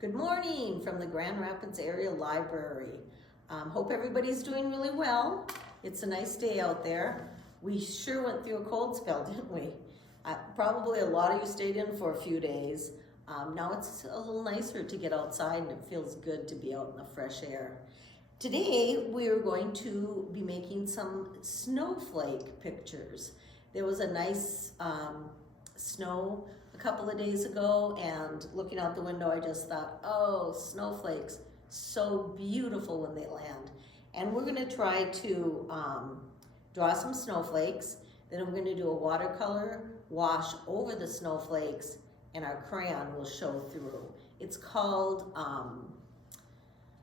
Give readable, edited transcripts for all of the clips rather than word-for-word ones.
Good morning from the Grand Rapids Area Library. Hope everybody's doing really well. It's a nice day out there. We sure went through a cold spell, didn't we? Probably a lot of you stayed in for a few days. Now it's a little nicer to get outside and it feels good to be out in the fresh air. Today we're going to be making some snowflake pictures. There was a nice snow a couple of days ago, and looking out the window I just thought, oh, snowflakes, so beautiful when they land. And we're going to try to draw some snowflakes. Then we're going to do a watercolor wash over the snowflakes, and our crayon will show through. It's called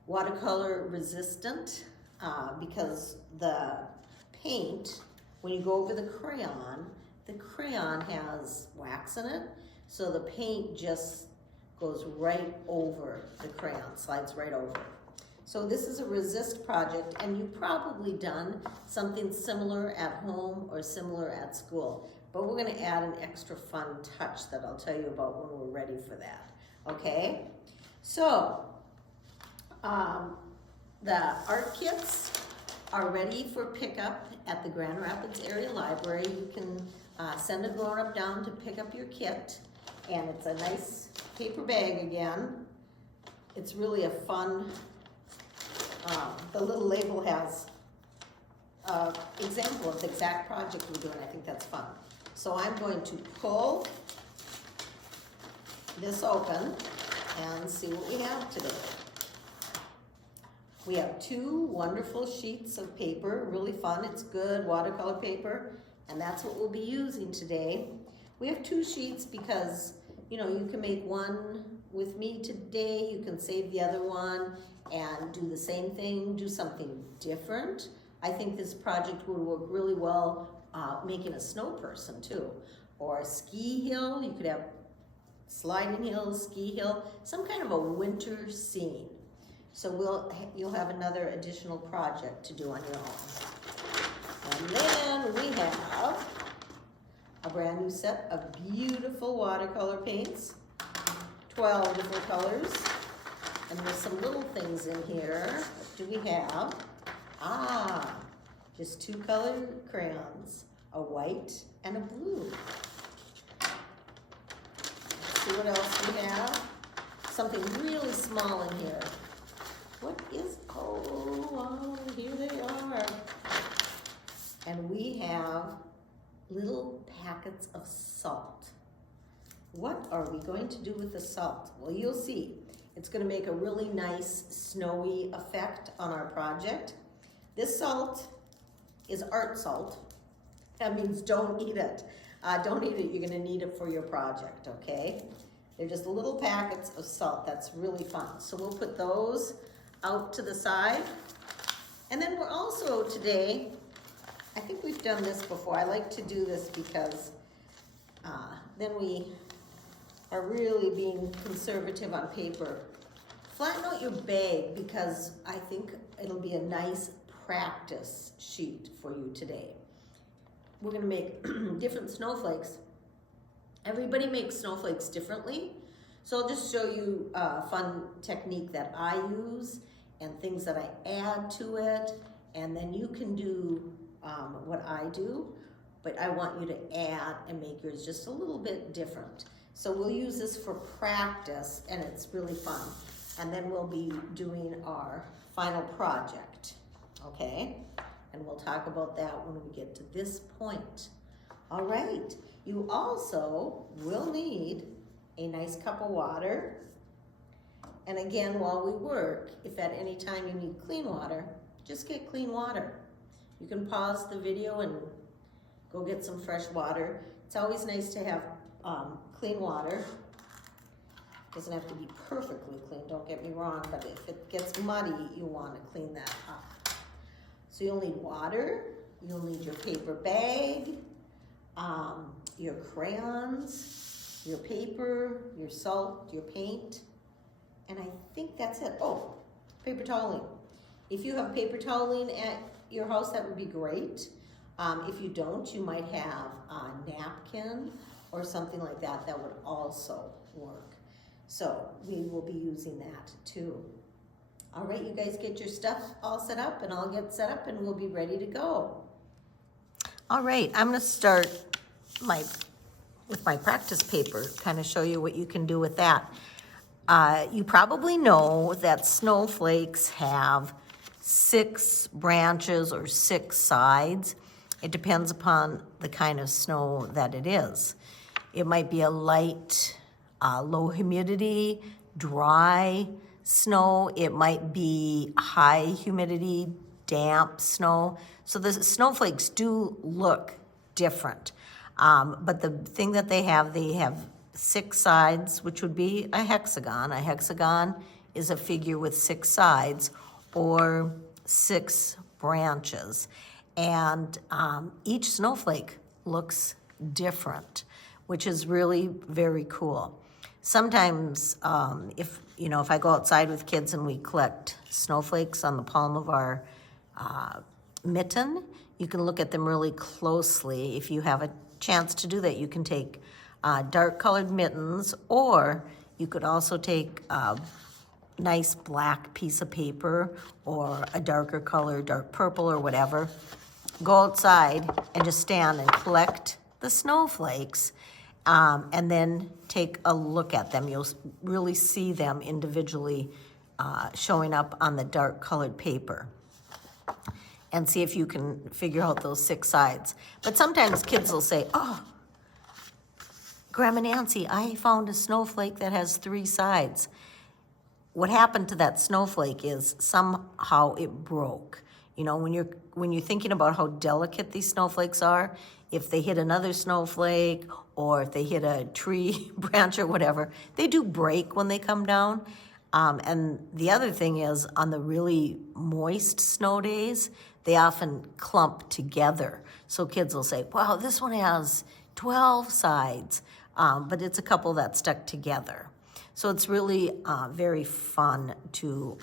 watercolor resistant because the paint, when you go over the crayon has wax in it, so the paint just goes right over the crayon, slides right over. So this is a resist project, and you've probably done something similar at home or similar at school, but we're going to add an extra fun touch that I'll tell you about when we're ready for that. Okay, so the art kits are ready for pickup at the Grand Rapids Area Library. You can send a grown-up down to pick up your kit, and it's a nice paper bag again. It's really a fun, the little label has an example of the exact project we're doing. I think that's fun. So I'm going to pull this open and see what we have today. We have two wonderful sheets of paper, really fun. It's good watercolor paper, and that's what we'll be using today. We have two sheets because, you know, you can make one with me today, you can save the other one and do the same thing, do something different. I think this project would work really well making a snow person too, or a ski hill. You could have sliding hill, ski hill, some kind of a winter scene. So you'll have another additional project to do on your own. And then we have a brand new set of beautiful watercolor paints, 12 different colors. And there's some little things in here. What do we have? Just two colored crayons, a white and a blue. Let's see what else we have. Something really small in here. What is, oh, here they are. And we have little packets of salt. What are we going to do with the salt? Well, you'll see. It's going to make a really nice snowy effect on our project. This salt is art salt. That means don't eat it. Don't eat it. You're going to need it for your project, okay? They're just little packets of salt. That's really fun. So we'll put those out to the side. And then we're also today, I think we've done this before. I like to do this because then we are really being conservative on paper. Flatten out your bag because I think it'll be a nice practice sheet for you today. We're gonna make different snowflakes. Everybody makes snowflakes differently. So I'll just show you a fun technique that I use and things that I add to it. And then you can do what I do, but I want you to add and make yours just a little bit different. So we'll use this for practice, and it's really fun. And then we'll be doing our final project, okay? And we'll talk about that when we get to this point. All right, you also will need a nice cup of water. And again, while we work, if at any time you need clean water, just get clean water. You can pause the video and go get some fresh water. It's always nice to have clean water. Doesn't have to be perfectly clean, don't get me wrong, but if it gets muddy, you want to clean that up. So you'll need water, you'll need your paper bag, your crayons, your paper, your salt, your paint, and I think that's it. Oh, paper toweling. If you have paper toweling at your house, that would be great. If you don't, you might have a napkin or something like that. That would also work. So we will be using that too. All right, you guys get your stuff all set up, and I'll get set up and we'll be ready to go. All right, I'm gonna start with my practice paper, kind of show you what you can do with that. You probably know that snowflakes have 6 branches or 6 sides. It depends upon the kind of snow that it is. It might be a light, low humidity, dry snow. It might be high humidity, damp snow. So the snowflakes do look different. But the thing that they have 6 sides, which would be a hexagon. A hexagon is a figure with 6 sides or 6 branches. And each snowflake looks different, which is really very cool. Sometimes if I go outside with kids and we collect snowflakes on the palm of our mitten, you can look at them really closely. If you have a chance to do that, you can take dark colored mittens, or you could also take a nice black piece of paper or a darker color, dark purple or whatever. Go outside and just stand and collect the snowflakes, and then take a look at them. You'll really see them individually showing up on the dark colored paper, and see if you can figure out those 6 sides. But sometimes kids will say, oh, Grandma Nancy, I found a snowflake that has 3 sides. What happened to that snowflake is somehow it broke. When you're thinking about how delicate these snowflakes are, if they hit another snowflake or if they hit a tree branch or whatever, they do break when they come down. And the other thing is, on the really moist snow days, they often clump together. So kids will say, wow, this one has 12 sides, but it's a couple that stuck together. So it's really very fun to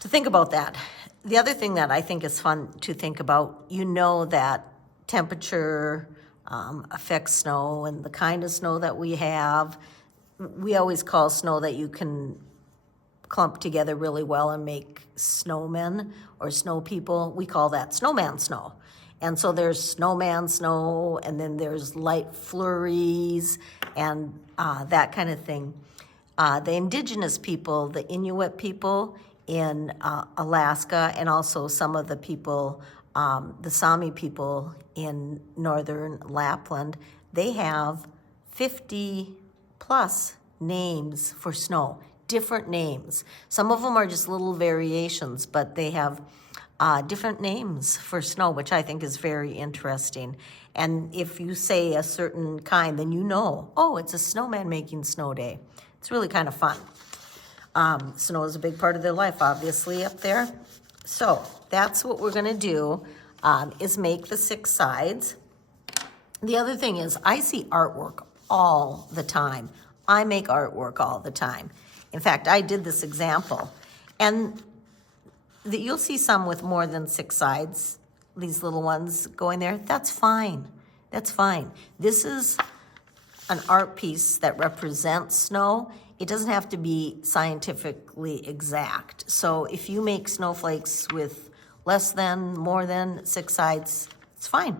think about that. The other thing that I think is fun to think about, that temperature affects snow, and the kind of snow that we have. We always call snow that you can clump together really well and make snowmen or snow people. We call that snowman snow. And so there's snowman snow, and then there's light flurries and that kind of thing. The indigenous people, the Inuit people in Alaska, and also some of the people, the Sami people in northern Lapland, they have 50 plus names for snow, different names. Some of them are just little variations, but they have different names for snow, which I think is very interesting. And if you say a certain kind, then oh, it's a snowman making snow day. It's really kind of fun. Snow is a big part of their life, obviously, up there. So that's what we're gonna do, is make the 6 sides. The other thing is, I see artwork all the time. I make artwork all the time. In fact, I did this example, and you'll see some with more than 6 sides, these little ones going there. That's fine. That's fine. This is an art piece that represents snow. It doesn't have to be scientifically exact. So if you make snowflakes with less than, more than 6 sides, it's fine.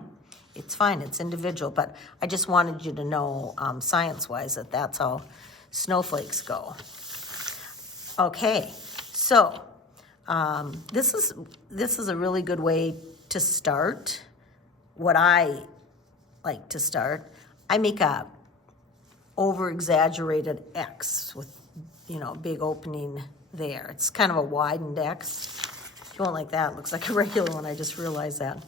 It's fine, it's individual, but I just wanted you to know science-wise that that's how snowflakes go. Okay, so this is a really good way to start. What I like to start, I make a over-exaggerated X with, big opening there. It's kind of a widened X. If you won't like that, it looks like a regular one, I just realized that.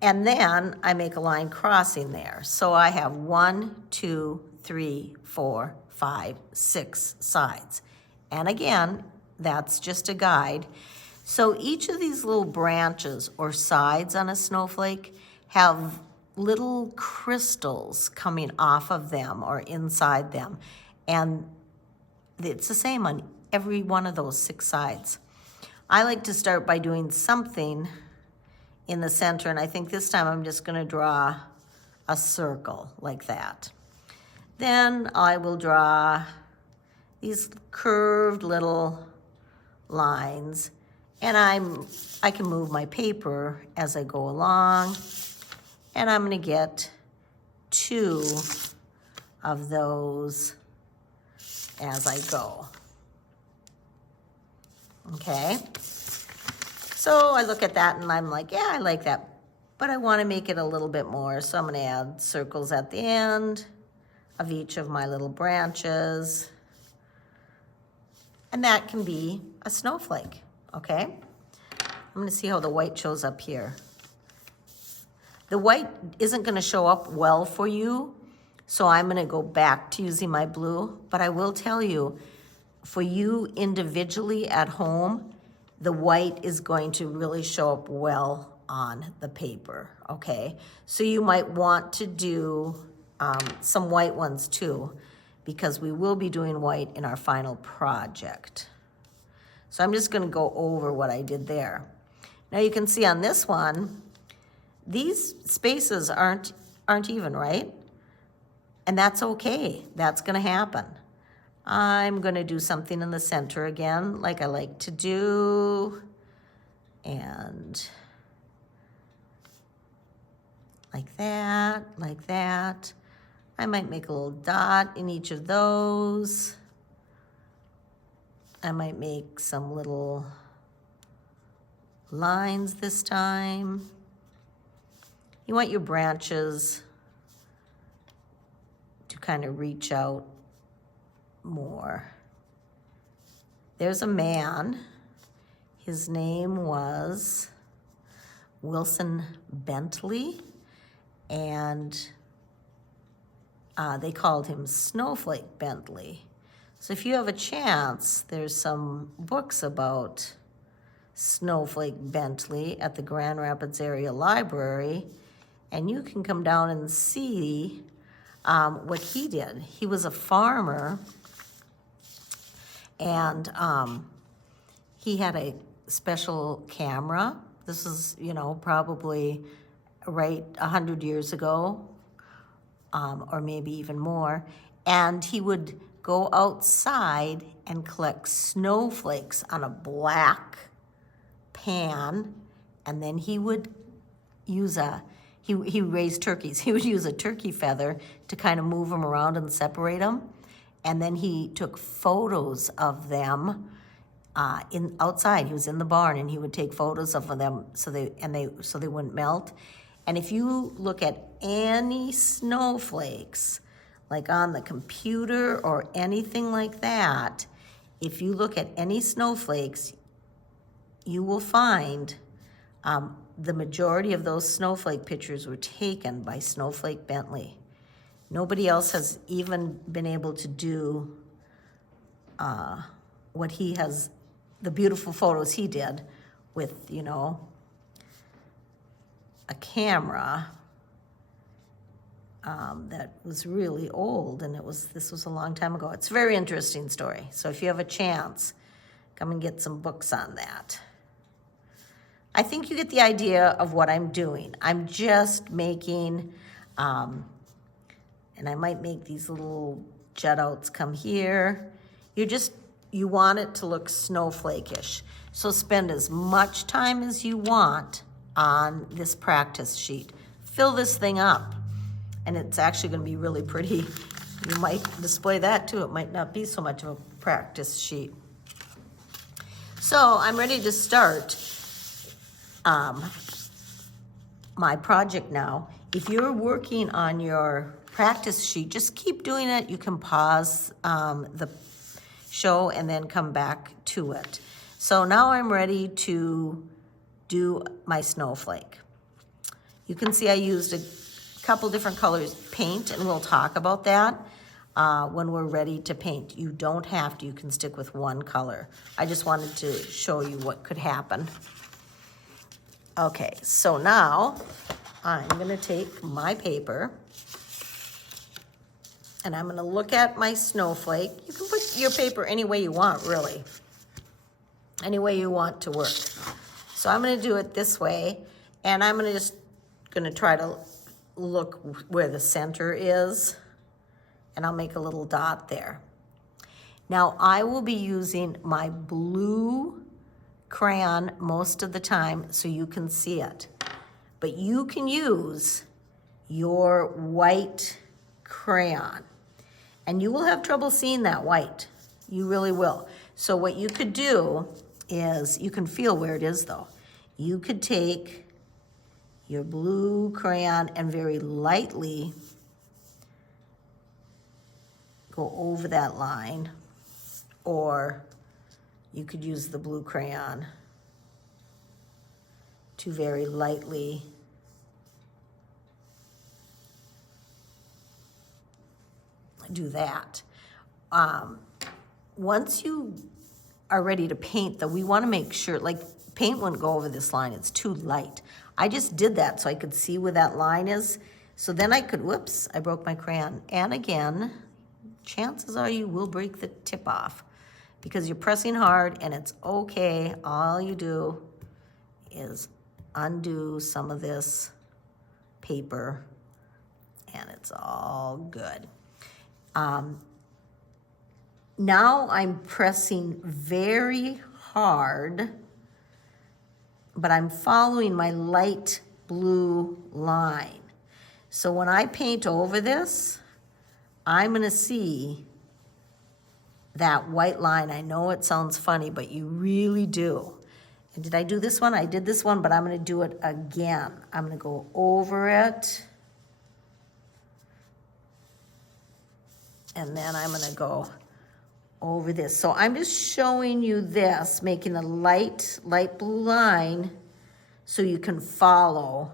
And then I make a line crossing there. So I have 1, 2, 3, 4, 5, 6 sides. And again, that's just a guide. So each of these little branches or sides on a snowflake have little crystals coming off of them or inside them. And it's the same on every one of those 6 sides. I like to start by doing something in the center, and I think this time I'm just gonna draw a circle like that. Then I will draw these curved little lines, and I can move my paper as I go along, and I'm gonna get 2 of those as I go. Okay, so I look at that and I'm like, yeah, I like that, but I want to make it a little bit more, so I'm going to add circles at the end of each of my little branches, and that can be a snowflake. Okay, I'm going to see how the white shows up here. The white isn't going to show up well for you, so I'm going to go back to using my blue, but I will tell you, for you individually at home, the white is going to really show up well on the paper, okay? So you might want to do some white ones too, because we will be doing white in our final project. So I'm just gonna go over what I did there. Now you can see on this one, these spaces aren't even, right? And that's okay, that's gonna happen. I'm gonna do something in the center again, like I like to do, and like that, like that. I might make a little dot in each of those. I might make some little lines this time. You want your branches to kind of reach out more. There's a man. His name was Wilson Bentley, and they called him Snowflake Bentley. So if you have a chance, there's some books about Snowflake Bentley at the Grand Rapids Area Library, and you can come down and see what he did. He was a farmer, and he had a special camera. This is, probably right 100 years ago, or maybe even more. And he would go outside and collect snowflakes on a black pan, and then he would use he raised turkeys. He would use a turkey feather to kind of move them around and separate them. And then he took photos of them outside. He was in the barn, and he would take photos of them so they wouldn't melt. And if you look at any snowflakes, like on the computer or anything like that, if you look at any snowflakes, you will find the majority of those snowflake pictures were taken by Snowflake Bentley. Nobody else has even been able to do what he has, the beautiful photos he did with, a camera that was really old, and this was a long time ago. It's a very interesting story. So if you have a chance, come and get some books on that. I think you get the idea of what I'm doing. I'm just making, and I might make these little jut outs come here. You want it to look snowflake-ish. So spend as much time as you want on this practice sheet. Fill this thing up, and it's actually gonna be really pretty. You might display that too. It might not be so much of a practice sheet. So I'm ready to start my project now. If you're working on your practice sheet, just keep doing it. You can pause the show and then come back to it. So now I'm ready to do my snowflake. You can see I used a couple different colors paint, and we'll talk about that when we're ready to paint. You don't have to, you can stick with one color. I just wanted to show you what could happen. Okay, so now I'm gonna take my paper, and I'm gonna look at my snowflake. You can put your paper any way you want, really. Any way you want to work. So I'm gonna do it this way, and I'm gonna try to look where the center is, and I'll make a little dot there. Now I will be using my blue crayon most of the time so you can see it. But you can use your white crayon. And you will have trouble seeing that white. You really will. So what you could do is, you can feel where it is though. You could take your blue crayon and very lightly go over that line, or you could use the blue crayon to very lightly do that. Once you are ready to paint, though, we want to make sure, like, paint wouldn't go over this line, it's too light. I just did that so I could see where that line is. So then I could, whoops, I broke my crayon. And again, chances are you will break the tip off because you're pressing hard, and it's okay. All you do is undo some of this paper and it's all good. Now I'm pressing very hard, but I'm following my light blue line. So when I paint over this, I'm gonna see that white line. I know it sounds funny, but you really do. And did I do this one? I did this one, but I'm gonna do it again. I'm gonna go over it. And then I'm gonna go over this. So I'm just showing you this, making a light blue line so you can follow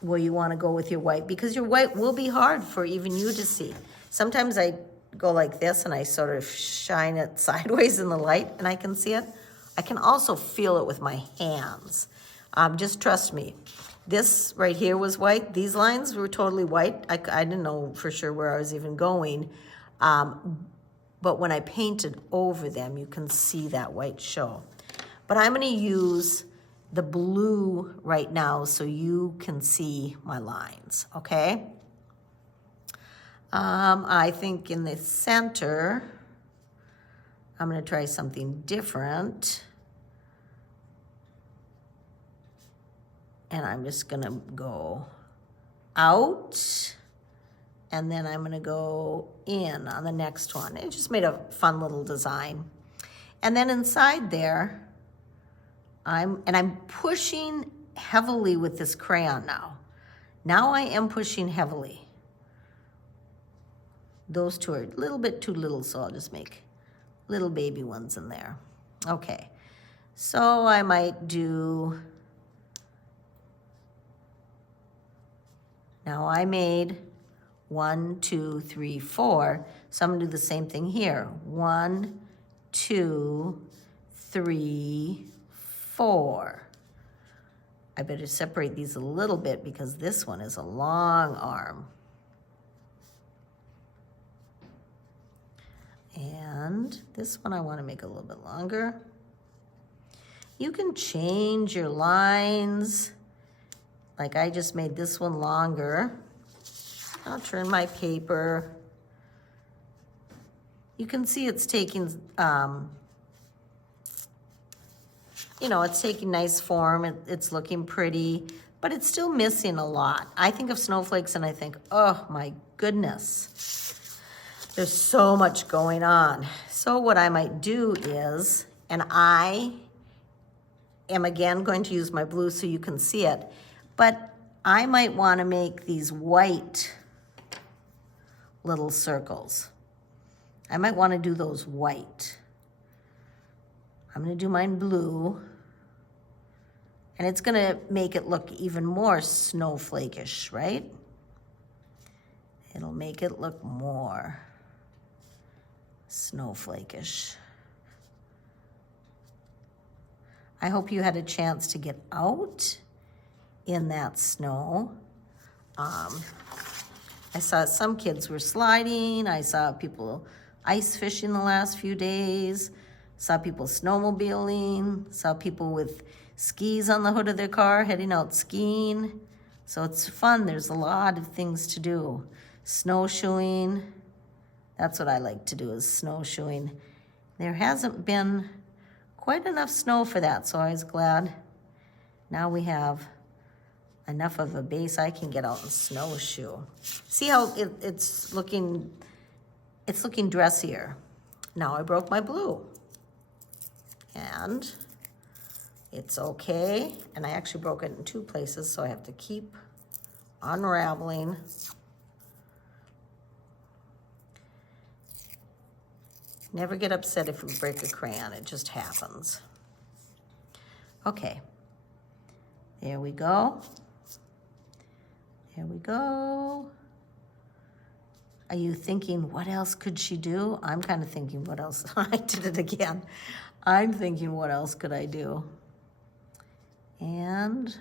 where you wanna go with your white, because your white will be hard for even you to see. Sometimes I go like this and I sort of shine it sideways in the light and I can see it. I can also feel it with my hands. Just trust me. This right here was white. These lines were totally white. I didn't know for sure where I was even going. But when I painted over them, you can see that white show. But I'm gonna use the blue right now so you can see my lines, okay? I think in the center, I'm gonna try something different. And I'm just gonna go out, and then I'm gonna go in on the next one. It just made a fun little design. And then inside there, I'm pushing heavily with this crayon now. Now I am pushing heavily. Those two are a little bit too little, so I'll just make little baby ones in there. Okay, so I might do, now I made 1, 2, 3, 4. So I'm gonna do the same thing here. 1, 2, 3, 4. I better separate these a little bit because this one is a long arm. And this one I want to make a little bit longer. You can change your lines. Like I just made this one longer. I'll turn my paper. You can see it's taking, it's taking nice form. It's looking pretty, but it's still missing a lot. I think of snowflakes and I think, oh my goodness. There's so much going on. So what I might do is, and I am again going to use my blue so you can see it, but I might want to make these white little circles. I might want to do those white. I'm going to do mine blue, and it's going to make it look even more snowflake-ish, right? It'll make it look more snowflake-ish. I hope you had a chance to get out in that snow. I saw some kids were sliding. I saw people ice fishing the last few days. Saw people snowmobiling. Saw people with skis on the hood of their car heading out skiing. So it's fun. There's a lot of things to do. Snowshoeing, that's what I like to do, is snowshoeing. There hasn't been quite enough snow for that, so I was glad. Now we have enough of a base I can get out and snowshoe. See how it's looking dressier. Now I broke my blue. And it's okay. And I actually broke it in 2 places, so I have to keep unraveling. Never get upset if you break a crayon, it just happens. Okay, there we go. There we go. Are you thinking, what else could she do? I'm kind of thinking, what else? I did it again. I'm thinking, what else could I do? And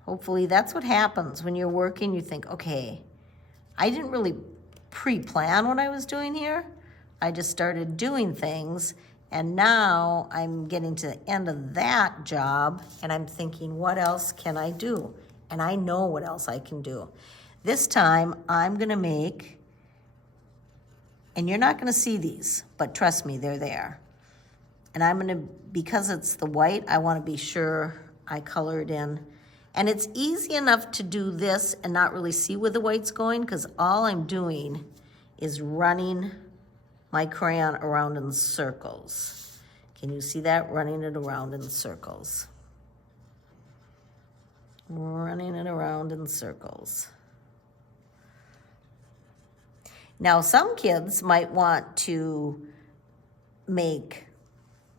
hopefully that's what happens when you're working. You think, okay, I didn't really pre-plan what I was doing here. I just started doing things, and now I'm getting to the end of that job, and I'm thinking, what else can I do? And I know what else I can do. This time, I'm gonna make, and you're not gonna see these, but trust me, they're there. And I'm gonna, because it's the white, I wanna be sure I color it in. And it's easy enough to do this and not really see where the white's going, because all I'm doing is running my crayon around in circles. Can you see that? Running it around in circles. Running it around in circles. Now, some kids might want to make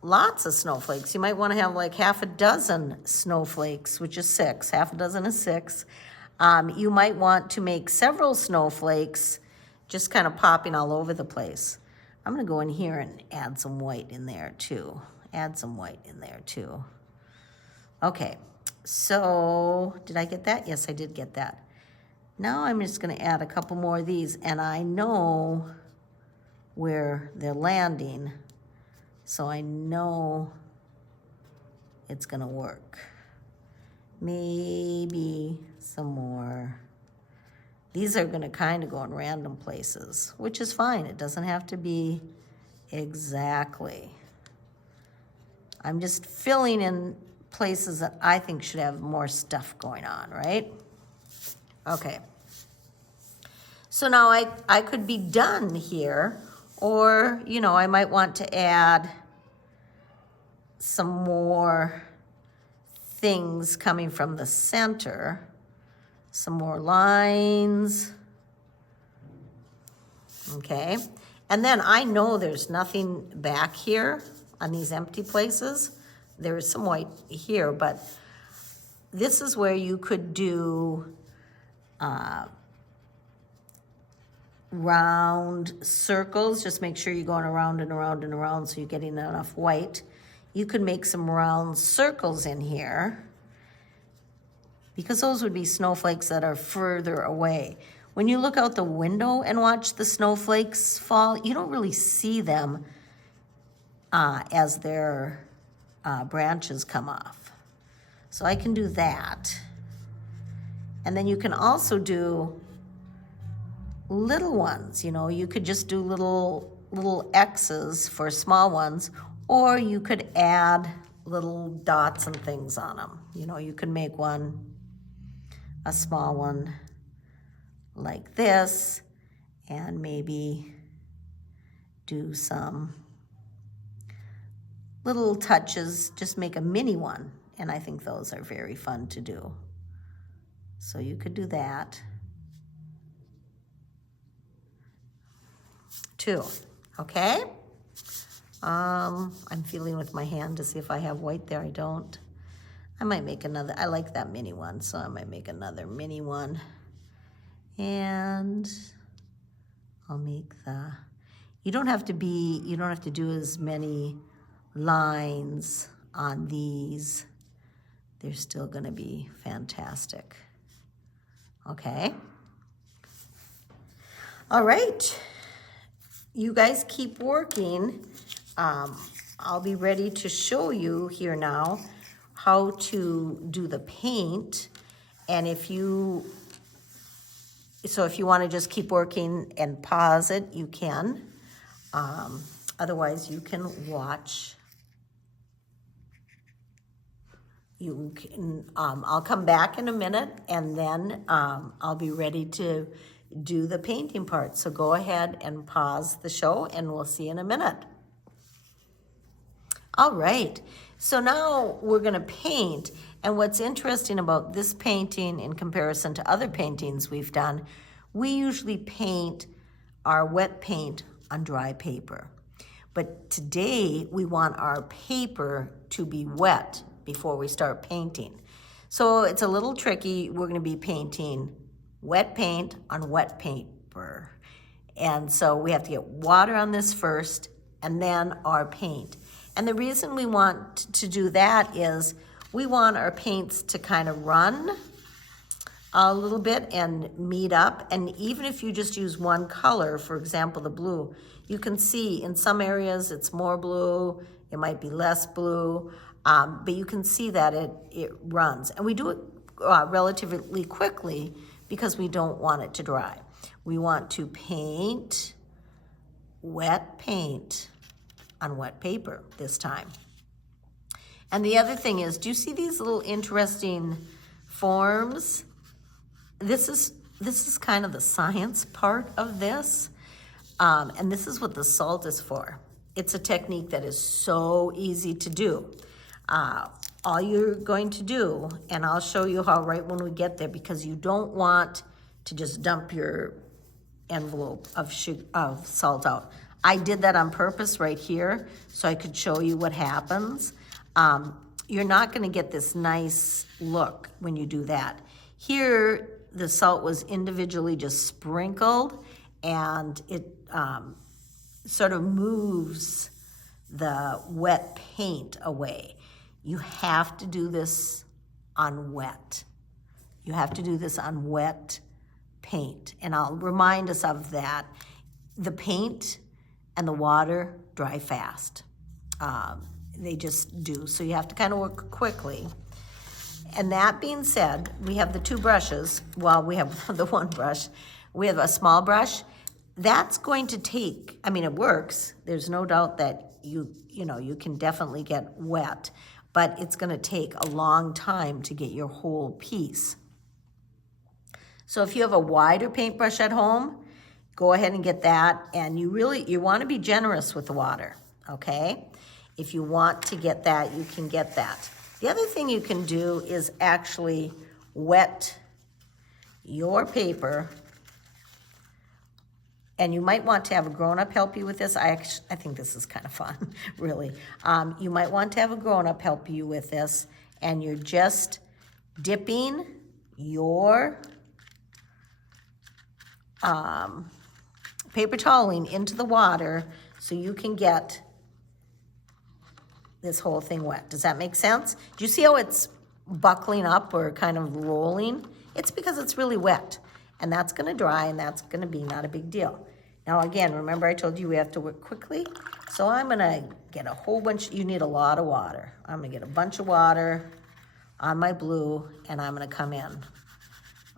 lots of snowflakes. You might want to have like half a dozen snowflakes, which is 6. Half a dozen is 6. You might want to make several snowflakes, just kind of popping all over the place. I'm gonna go in here and add some white in there too. Add some white in there too. Okay, so did I get that? Yes, I did get that. Now I'm just gonna add a couple more of these, and I know where they're landing, so I know it's gonna work. Maybe some more. These are gonna kind of go in random places, which is fine. It doesn't have to be exactly. I'm just filling in places that I think should have more stuff going on, right? Okay. So now I could be done here, or, you know, I might want to add some more things coming from the center. Some more lines, okay? And then I know there's nothing back here on these empty places. There's some white here, but this is where you could do round circles. Just make sure you're going around and around and around so you're getting enough white. You could make some round circles in here, because those would be snowflakes that are further away. When you look out the window and watch the snowflakes fall, you don't really see them as their branches come off. So I can do that. And then you can also do little ones. You know, you could just do little X's for small ones, or you could add little dots and things on them. You know, you could make one, a small one like this, and maybe do some little touches, just make a mini one. And I think those are very fun to do. So you could do that too, okay? I'm feeling with my hand to see if I have white there. I don't. I might make another. I like that mini one, so I might make another mini one. And I'll make the, you don't have to do as many lines on these. They're still gonna be fantastic. Okay. All right. You guys keep working. I'll be ready to show you here now how to do the paint. And if you want to just keep working and pause it, you can. Otherwise, you can watch. You can, I'll come back in a minute, and then I'll be ready to do the painting part. So go ahead and pause the show, and we'll see you in a minute. All right, so now we're gonna paint. And what's interesting about this painting in comparison to other paintings we've done, we usually paint our wet paint on dry paper. But today we want our paper to be wet before we start painting. So it's a little tricky. We're gonna be painting wet paint on wet paper. And so we have to get water on this first and then our paint. And the reason we want to do that is we want our paints to kind of run a little bit and meet up. And even if you just use one color, for example, the blue, you can see in some areas it's more blue, it might be less blue, but you can see that it runs. And we do it relatively quickly because we don't want it to dry. We want to paint wet paint on wet paper this time. And the other thing is, do you see these little interesting forms? This is kind of the science part of this. And this is what the salt is for. It's a technique that is so easy to do. All you're going to do, and I'll show you how right when we get there, because you don't want to just dump your envelope of salt out. I did that on purpose right here so I could show you what happens. You're not gonna get this nice look when you do that. Here, the salt was individually just sprinkled, and it sort of moves the wet paint away. You have to do this on wet. You have to do this on wet paint. And I'll remind us of that. The paint and the water dry fast. They just do. So you have to kind of work quickly. And that being said, we have the two brushes. Well, we have the one brush. We have a small brush. That's going to take, I mean, it works. There's no doubt that you can definitely get wet, but it's gonna take a long time to get your whole piece. So if you have a wider paintbrush at home, go ahead and get that. And you wanna be generous with the water, okay? If you want to get that, you can get that. The other thing you can do is actually wet your paper, and you might want to have a grown-up help you with this. I think this is kind of fun, really. You might want to have a grown-up help you with this, and you're just dipping your paper toweling into the water so you can get this whole thing wet. Does that make sense? Do you see how it's buckling up or kind of rolling? It's because it's really wet, and that's gonna dry, and that's gonna be not a big deal. Now again, remember I told you we have to work quickly? So I'm gonna get a whole bunch, you need a lot of water. I'm gonna get a bunch of water on my blue, and I'm gonna come in.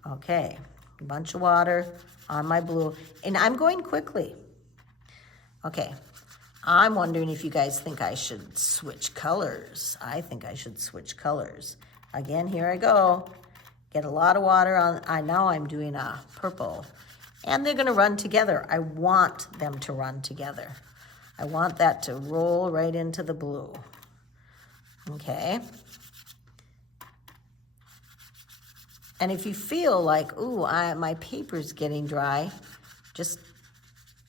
Okay, a bunch of water on my blue, and I'm going quickly. Okay, I'm wondering if you guys think I should switch colors. I think I should switch colors. Again, here I go. Get a lot of water on, now I'm doing a purple. And they're gonna run together. I want them to run together. I want that to roll right into the blue. Okay. And if you feel like, ooh, my paper's getting dry, just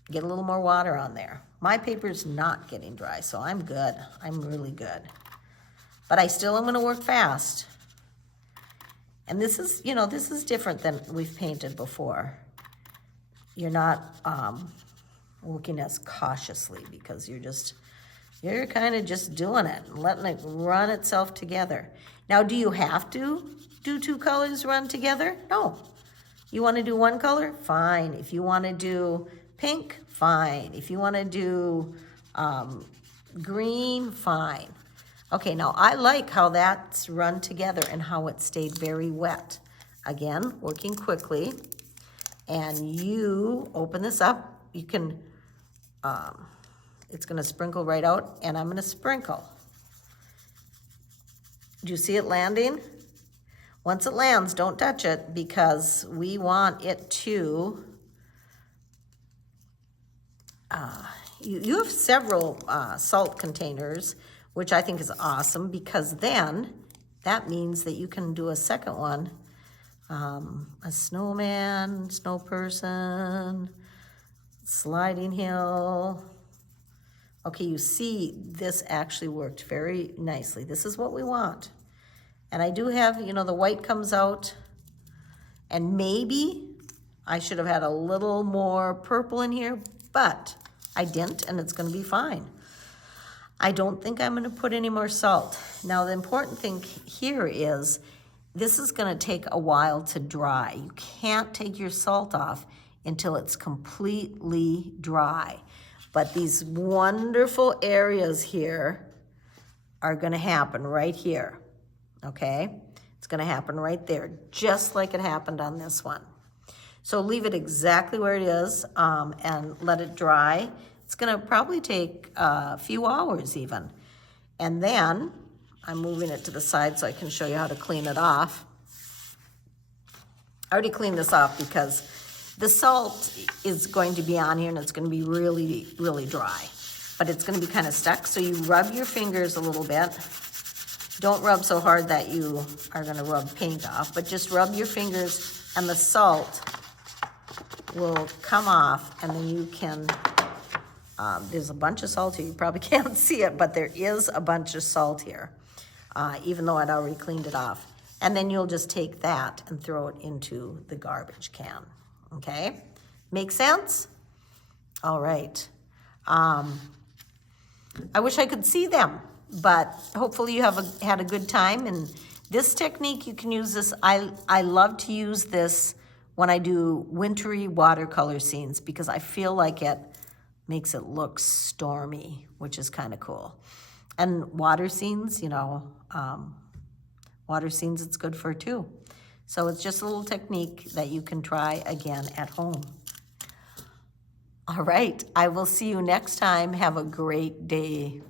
get a little more water on there. My paper's not getting dry, so I'm good. I'm really good. But I still am gonna work fast. And this is, this is different than we've painted before. You're not working as cautiously because you're kind of just doing it, letting it run itself together. Now, do you have to do two colors run together? No. You want to do one color? Fine. If you want to do pink, fine. If you want to do green, fine. Okay, now I like how that's run together and how it stayed very wet. Again, working quickly. And you open this up, you can, it's gonna sprinkle right out, and I'm gonna sprinkle. Do you see it landing? Once it lands, don't touch it because we want it to, you have several salt containers, which I think is awesome because then that means that you can do a second one. A snowman, snow person, sliding hill. Okay, you see this actually worked very nicely. This is what we want. And I do have, you know, the white comes out, and maybe I should have had a little more purple in here, but I didn't, and it's gonna be fine. I don't think I'm gonna put any more salt. Now, the important thing here is this is gonna take a while to dry. You can't take your salt off until it's completely dry. But these wonderful areas here are gonna happen right here, okay? It's gonna happen right there, just like it happened on this one. So leave it exactly where it is and let it dry. It's gonna probably take a few hours even. And then, I'm moving it to the side so I can show you how to clean it off. I already cleaned this off because the salt is going to be on here and it's gonna be really, really dry. But it's gonna be kind of stuck, so you rub your fingers a little bit. Don't rub so hard that you are gonna rub paint off, but just rub your fingers and the salt will come off, and then you can, there's a bunch of salt here. You probably can't see it, but there is a bunch of salt here. Even though I'd already cleaned it off. And then you'll just take that and throw it into the garbage can, okay? Make sense? All right. I wish I could see them, but hopefully you have had a good time. And this technique, you can use this. I love to use this when I do wintry watercolor scenes because I feel like it makes it look stormy, which is kind of cool. And water scenes, you know, water scenes it's good for too. So it's just a little technique that you can try again at home. All right, I will see you next time. Have a great day.